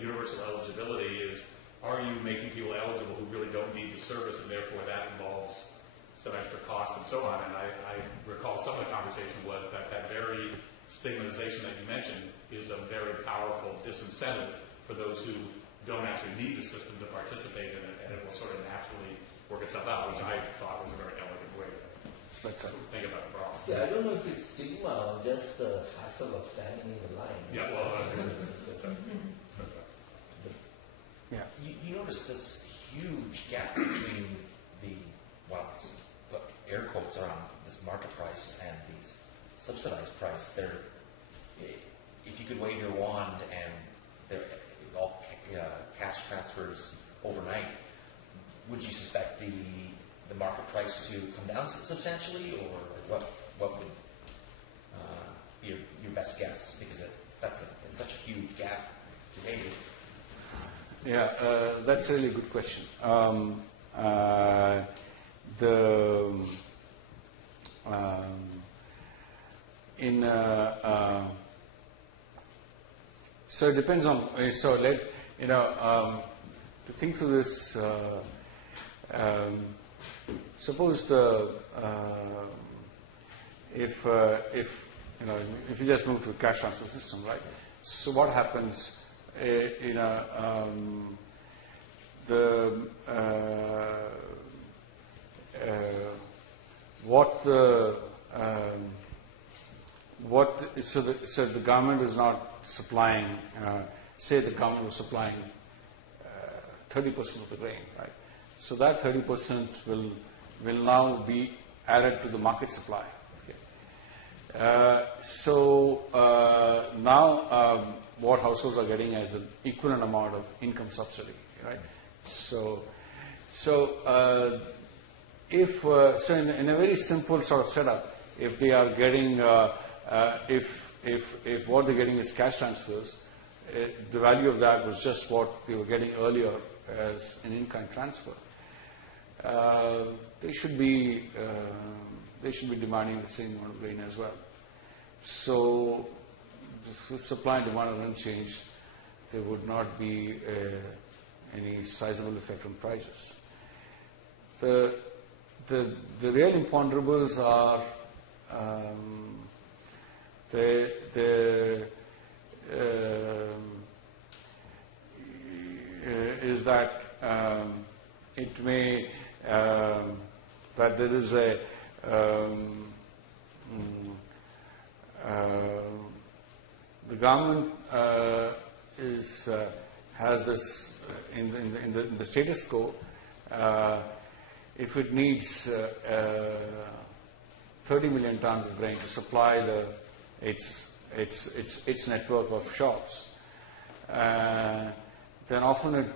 universal eligibility is, are you making people eligible who really don't need the service, and therefore that involves some extra costs and so on. And I recall some of the conversation was that very stigmatization that you mentioned is a very powerful disincentive for those who don't actually need the system to participate in it, and it will sort of naturally work itself out, which I thought was a very elegant way to think about the problem. See, I don't know if it's stigma or just the hassle of standing in the line. Yeah, well, You notice this huge gap between the, put air quotes around this market price and these subsidized price. If you could wave your wand and it was all cash transfers overnight, would you suspect the market price to come down substantially, or what would be your best guess? Because it's such a huge gap today. Yeah, that's a really good question. So it depends on. So to think through this. Suppose if you just move to a cash transfer system, right? So what happens? so the government is not supplying, say the government was supplying 30% of the grain, right? So that 30% will now be added to the market supply. Okay. Now what households are getting is an equivalent amount of income subsidy, right? If in a very simple sort of setup, if they are getting if what they're getting is cash transfers, the value of that was just what they were getting earlier as an in-kind transfer. They should be demanding the same amount of grain as well. So, if supply and demand are unchanged, there would not be any sizable effect on prices. The real imponderables are is that it may that there is a the government has this in the status quo. If it needs 30 million tons of grain to supply its network of shops, then often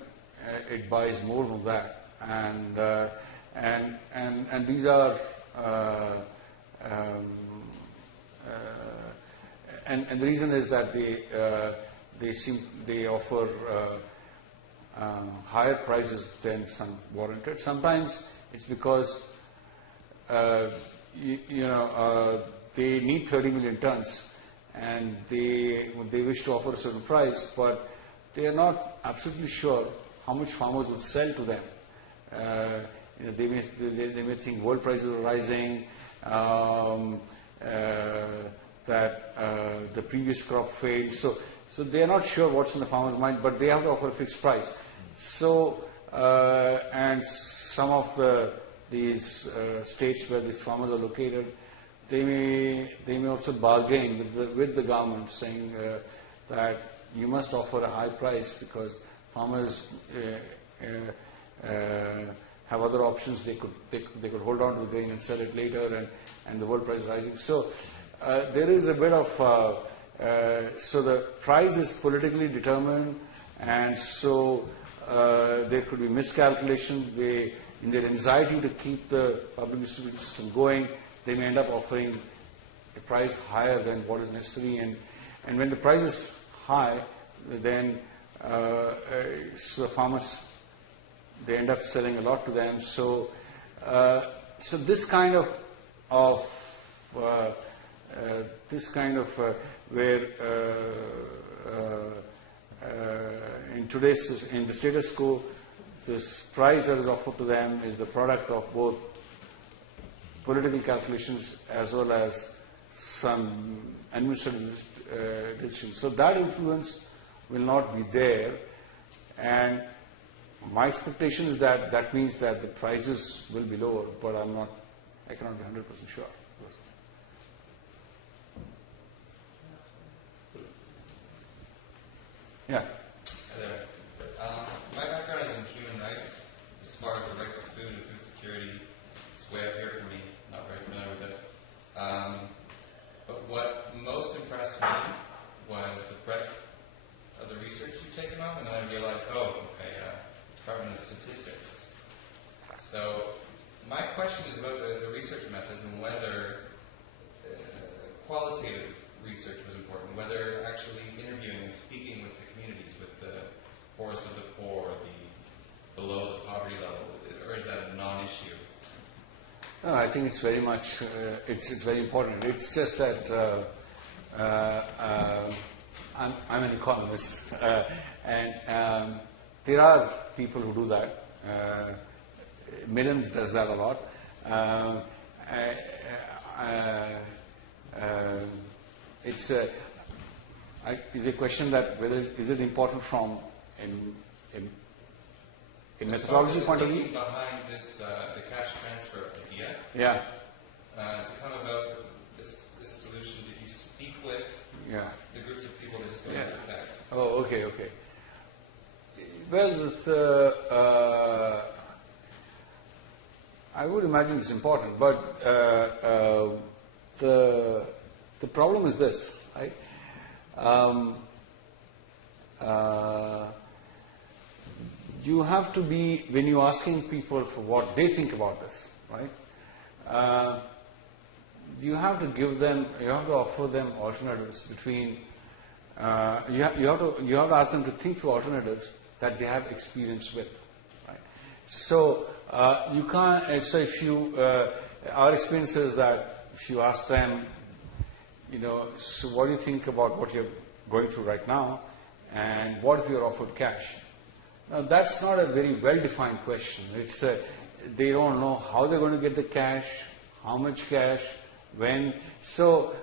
it buys more than that, and these are and the reason is that they offer higher prices than some warranted. Sometimes it's because they need 30 million tons and they wish to offer a certain price, but they are not absolutely sure how much farmers would sell to them. They may think world prices are rising, that the previous crop failed, so they are not sure what's in the farmer's mind, but they have to offer a fixed price. So and some of these states where these farmers are located, they may also bargain with the government, saying that you must offer a high price because farmers have other options. They could hold on to the grain and sell it later, and the world price is rising. So there is a bit of so the price is politically determined, and so there could be miscalculation. In their anxiety to keep the public distribution system going, they may end up offering a price higher than what is necessary, and when the price is high, then so the farmers, they end up selling a lot to them. So this kind of where in the status quo, this price that is offered to them is the product of both political calculations as well as some administrative decisions. So that influence will not be there, and my expectation is that means that the prices will be lower, but I cannot be 100% sure. Yeah. Hi there. My background is in human rights, as far as the right to food and food security. It's way up here for me, not very familiar with it. But what most impressed me was the breadth of the research you've taken on, and then I realized, Department of Statistics. So my question is about the research methods and whether qualitative research was important, whether actually interviewing and speaking with the communities, with the poorest of the poor, the below the poverty level, or is that a non-issue? No, I think it's very much, it's very important. It's just that I'm an economist, and there are people who do that. Millions does that a lot. It's a question that whether is it important from a in methodology point of view. Thinking behind this, the cash transfer idea, Yeah, to come about this solution, did you speak with yeah. the groups of people this is going to affect? Oh, okay. Well, I would imagine it's important, but the problem is this, right? You have to be, when you're asking people for what they think about this, right? You have to give them, you have to offer them alternatives between. You have to ask them to think through alternatives that they have experience with, right? So you can't. So if you, our experience is that if you ask them, so what do you think about what you're going through right now, and what if you're offered cash? Now that's not a very well-defined question. It's they don't know how they're going to get the cash, how much cash, when. So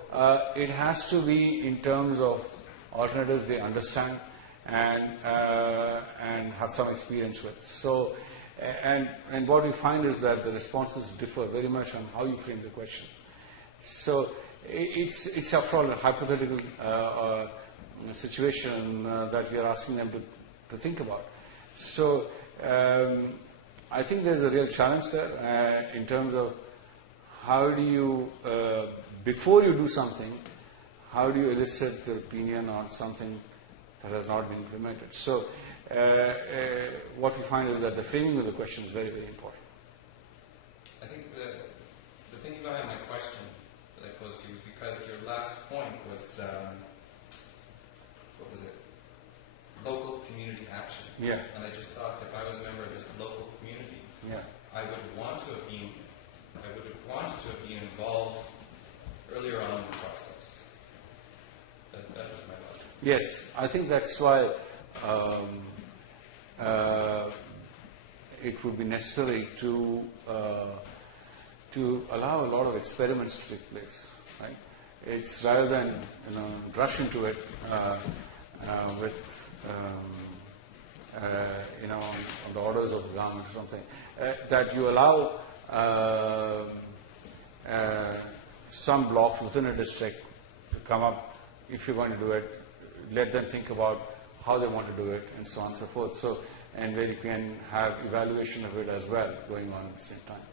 it has to be in terms of alternatives they understand and have some experience with. So and what we find is that the responses differ very much on how you frame the question. So it's after all a hypothetical situation that we are asking them to think about. So I think there's a real challenge there in terms of how do you, before you do something, how do you elicit their opinion on something that has not been implemented? So what we find is that the framing of the question is very, very important. I think the thinking behind my question that I posed to you was because your last point was, what was it? Local community action. Yeah. And I just thought if I was a member of this local community, Yeah. I would have wanted to have been involved earlier on in the process. That was my last. Yes, I think that's why it would be necessary to allow a lot of experiments to take place. Right? It's rather than rush into it with on the orders of the government or something, that you allow some blocks within a district to come up. If you're going to do it, let them think about how they want to do it, and so on and so forth. So, and where you can have evaluation of it as well going on at the same time.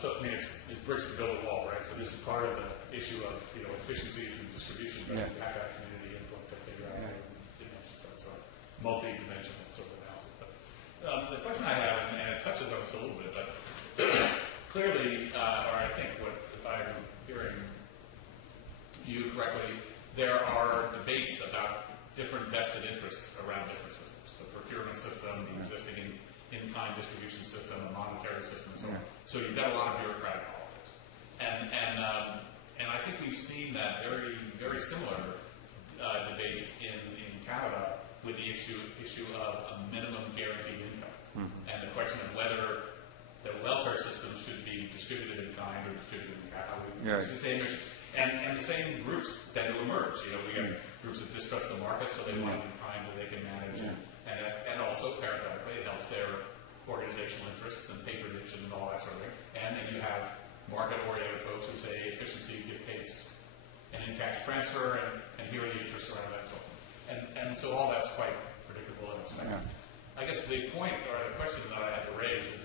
So, I mean, it's bricks to build a wall, right? So this is part of the issue of, efficiencies and distribution, but you have that community input to figure out dimensions. So it's a multi-dimensional sort of analysis. But the question I have, and it touches on this a little bit, but clearly, or I think if I'm hearing you correctly, there are debates about different vested interests around different systems. The procurement system, the existing in-kind distribution system, the monetary system, and so on. So you've got a lot of bureaucratic politics. And I think we've seen that very, very similar debates in Canada with the issue of a minimum guaranteed income. And the question of whether the welfare system should be distributed in kind or distributed in kind. It's the same issues. And the same groups tend to emerge. We have groups that distrust the market, so they want it in kind that they can manage. And also, parenthetically, it helps their organizational interests and patronage and all that sort of thing. And then you have market-oriented folks who say efficiency dictates an in-cash transfer, and here are the interests around that. And so all that's quite predictable and expected. I guess the point or the question that I have to raise is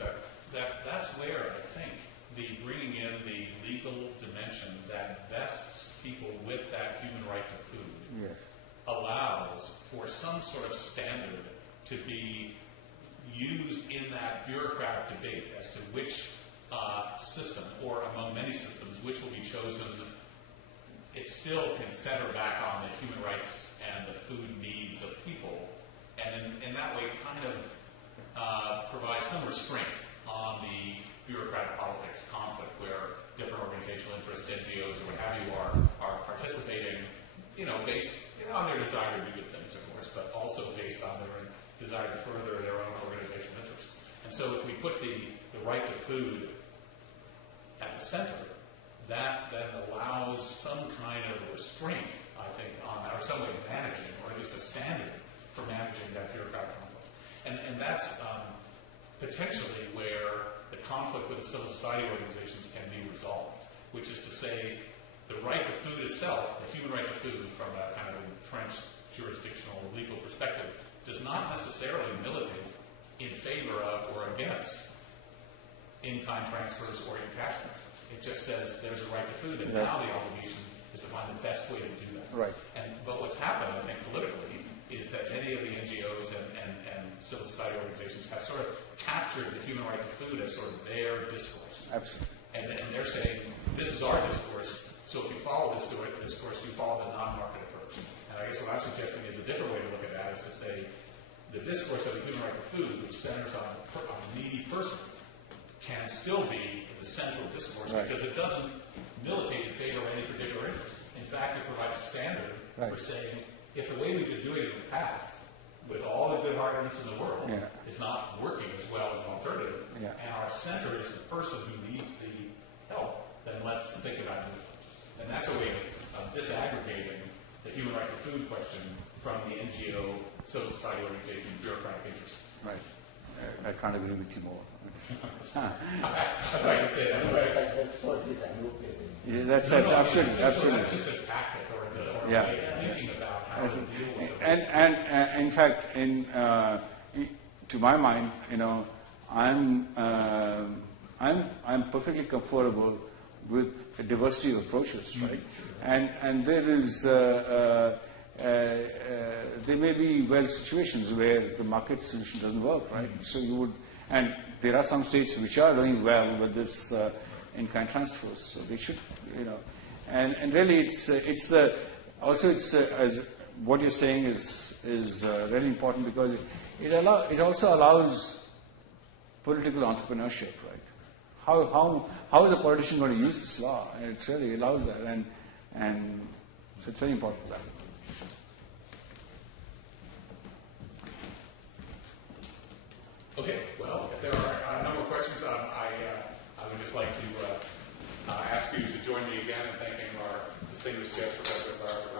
that's where I think the bringing in the legal dimension that vests people with that human right to food allows for some sort of standard to be used in that bureaucratic debate as to which system, or among many systems, which will be chosen. It still can center back on the human rights and the food needs of people, and in that way kind of provide some restraint on the bureaucratic politics conflict where different organizational interests, NGOs, or what have you, are participating, based on their desire to do good things, of course, but also based on their desire to further their own organizational interests. And so if we put the right to food at the center, that then allows some kind of restraint, I think, on that, or some way of managing, or at least a standard for managing that bureaucratic conflict. And that's potentially where the conflict with the civil society organizations can be resolved, which is to say the right to food itself, the human right to food from a kind of entrenched jurisdictional legal perspective, does not necessarily militate in favor of or against in-kind transfers or in-cash transfers. It just says there's a right to food, and now the obligation is to find the best way to do that. Right. But what's happened, I think, politically, is that many of the NGOs and civil society organizations have sort of captured the human right to food as sort of their discourse. Absolutely. And they're saying, this is our discourse, so if you follow this discourse, you follow the non-market approach. And I guess what I'm suggesting is a different way to look at that is to say, the discourse of the human right to food, which centers on a needy person, can still be the central discourse because it doesn't militate in favor of any particular interest. In fact, it provides a standard for saying, if the way we've been doing it in the past, with all the good arguments in the world, is not working as well as an alternative, and our center is the person who needs the help, then let's think about doing it. And that's a way of disaggregating the human right to food question from the NGO, civil society organization, bureaucratic interest. Right. I can't agree with you more. If I can say that way. That's what is advocating. Yeah, that's absolutely. That's just a tactic or a way of thinking about how to deal with it. And in fact, to my mind, I'm perfectly comfortable with a diversity of approaches, right? And there is there may be situations where the market solution doesn't work, right? So you would, and there are some states which are doing well with this in-kind transfers, so they should, and really it's as what you're saying is really important because it also allows political entrepreneurship, right? How is a politician going to use this law? And it really allows that, and so it's very important for that. Okay, well, if there are a number of questions, I would just like to ask you to join me again in thanking our distinguished guest, Professor Bharat.